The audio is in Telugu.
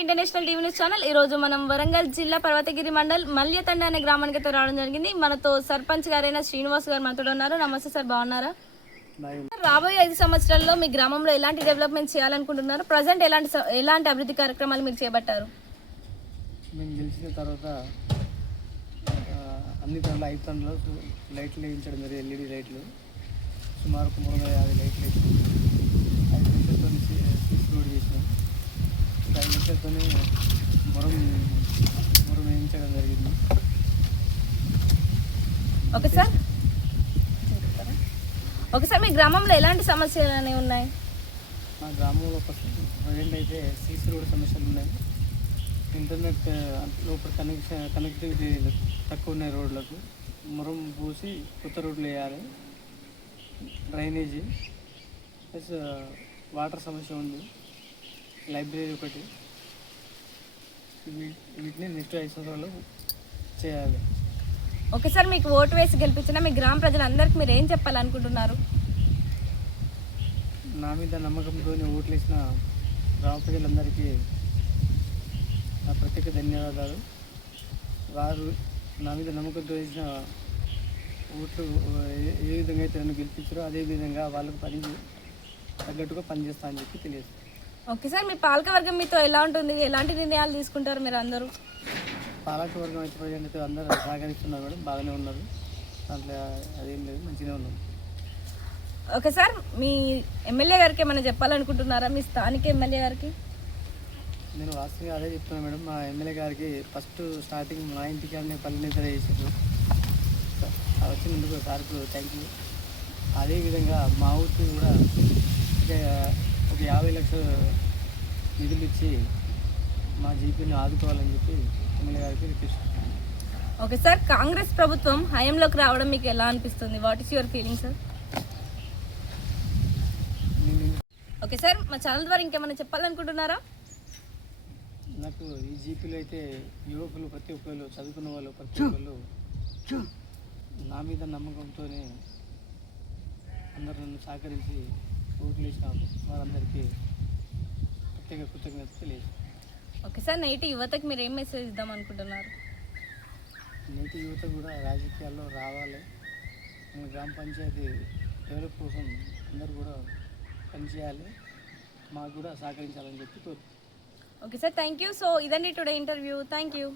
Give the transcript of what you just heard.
ఇంటర్నేషనల్ టీవీ న్యూస్ ఛానల్ ఈ రోజు మనం వరంగల్ జిల్లా పర్వతగిరి మండల్ మల్యతండ అనే గ్రామానికి అయితే రావడం జరిగింది. మనతో సర్పంచ్ గారైన శ్రీనివాస్ గారు మనతో ఉన్నారు. నమస్తే సార్, బాగున్నారా? రాబోయే 5 సంవత్సరాల్లో మీ గ్రామంలో ఎలాంటి డెవలప్మెంట్ చేయాలనుకుంటున్నారు? ప్రజెంట్ ఎలాంటి అభివృద్ధి కార్యక్రమాలు మీరు చేపట్టారు? మేము గెలిచిన తర్వాత అన్ని తండ్రులు 5 తండ్రులు లైట్లు వేయించడం జరిగింది. ఎల్ఈడి లైట్లు సుమారు 350 లైట్లు వేసి 5 లక్షలతో సీసీ రోడ్ చేసినాం. 5 లక్షలతో మొరం వేయించడం జరిగింది. ఓకే సార్, మీ గ్రామంలో ఎలాంటి సమస్యలు అనేవి ఉన్నాయి? మా గ్రామంలో ఏంటంటే సీసీ రోడ్ సమస్యలు ఉన్నాయి. ఇంటర్నెట్ లోపల కనెక్టివిటీ తక్కువ ఉన్నాయి. రోడ్లకు మొరం పూసి కొత్త రోడ్లు వేయాలి. డ్రైనేజీ ప్లస్ వాటర్ సమస్య ఉంది. లైబ్రరీ ఒకటి. వీటిని నెక్స్ట్ 5 సంవత్సరాలు చేయాలి. ఓకే సార్, మీకు ఓటు వేసి గెలిపించిన మీ గ్రామ ప్రజలందరికీ మీరు ఏం చెప్పాలనుకుంటున్నారు? నా మీద నమ్మకంతో ఓట్లు వేసిన గ్రామ ప్రజలందరికీ నా ప్రత్యేక ధన్యవాదాలు. వారు నా మీద నమ్మకంతో వేసిన ఓట్లు ఏ విధంగా అయితే నన్ను గెలిపించారో అదేవిధంగా వాళ్ళకు తగ్గట్టుగా పనిచేస్తా అని చెప్పి తెలియదు. ఓకే సార్, మీ పాలకవర్గం మీతో ఎలా ఉంటుంది? ఎలాంటి నిర్ణయాలు తీసుకుంటారు మీరు అందరూ? పాలకవర్గం అయితే ప్రజెంట్ అందరూ సహకరిస్తున్నారు మేడం, బాగానే ఉన్నారు. దాంట్లో అదేం లేదు, మంచిగా ఉన్నారు. ఓకే సార్, మీ ఎమ్మెల్యే గారికి ఏమైనా చెప్పాలనుకుంటున్నారా? మీ స్థానిక ఎమ్మెల్యే గారికి? నేను వాస్తవంగా అదే చెప్తున్నాను మేడం. మా ఎమ్మెల్యే గారికి ఫస్ట్ స్టార్టింగ్ మా ఇంటికి అనే పల్లె నిద్ర చేసారు. వచ్చినందుకు సార్కు థ్యాంక్ యూ. అదేవిధంగా మా ఊరికి కూడా ఒక 50 లక్షల నిధులు ఇచ్చి మా జీపీని ఆదుకోవాలని చెప్పి ఎమ్మెల్యే గారికి రిక్వెస్ట్. ఓకే సార్, కాంగ్రెస్ ప్రభుత్వం హయాంలోకి రావడం మీకు ఎలా అనిపిస్తుంది? What is your feeling sir? Okay sir, మా ఛానల్ ద్వారా ఇంకేమైనా చెప్పాలనుకుంటున్నారా? నాకు ఈ జీపీలో అయితే యువకులు ప్రతి ఒక్కరు, చదువుకున్న వాళ్ళు ప్రతి ఒక్కరు నా మీద నమ్మకంతోనే అందరూ నన్ను సహకరించి ఓట్లు వేసిన వారందరికీ ప్రత్యేక కృతజ్ఞత తెలియదు. ఓకే సార్, నేటి యువతకి మీరు ఏం మెసేజ్ ఇద్దాం అనుకుంటున్నారు? నేటి యువత కూడా రాజకీయాల్లో రావాలి. మన గ్రామ పంచాయతీ డెవలప్ కోసం అందరూ కూడా పనిచేయాలి, మాకు కూడా సహకరించాలని చెప్పి కోరుకుంటున్నాను. Okay sir, thank you. So ఇదండి టుడే ఇంటర్వ్యూ. Thank you.